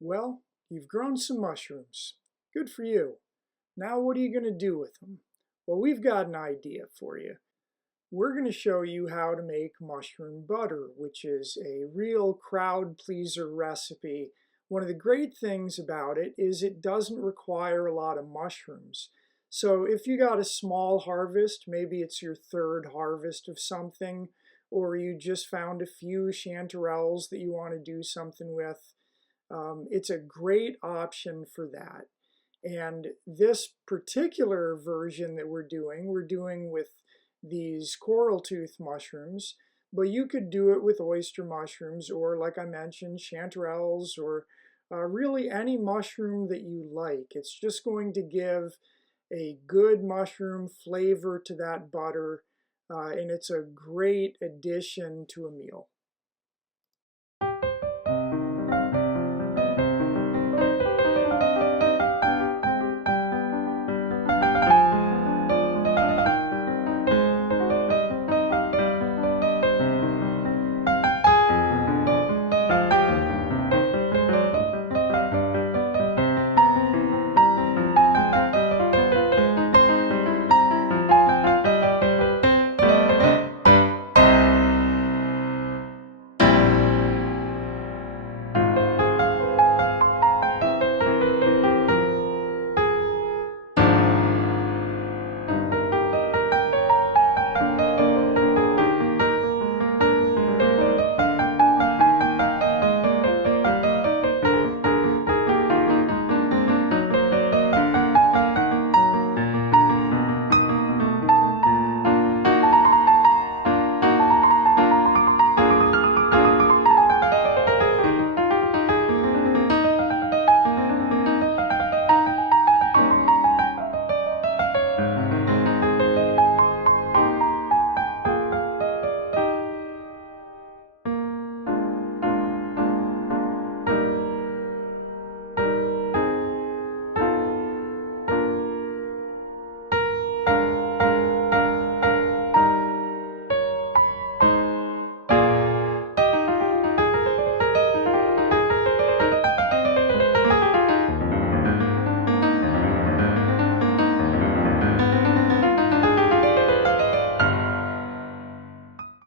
Well, you've grown some mushrooms. Good for you. Now what are you going to do with them? Well, we've got an idea for you. We're going to show you how to make mushroom butter, which is a real crowd pleaser recipe. One of the great things about it is it doesn't require a lot of mushrooms. So if you got a small harvest, maybe it's your third harvest of something, or you just found a few chanterelles that you want to do something with, it's a great option for that. And this particular version that we're doing with these coral tooth mushrooms, but you could do it with oyster mushrooms or, like I mentioned, chanterelles or really any mushroom that you like. It's just going to give a good mushroom flavor to that butter, and it's a great addition to a meal.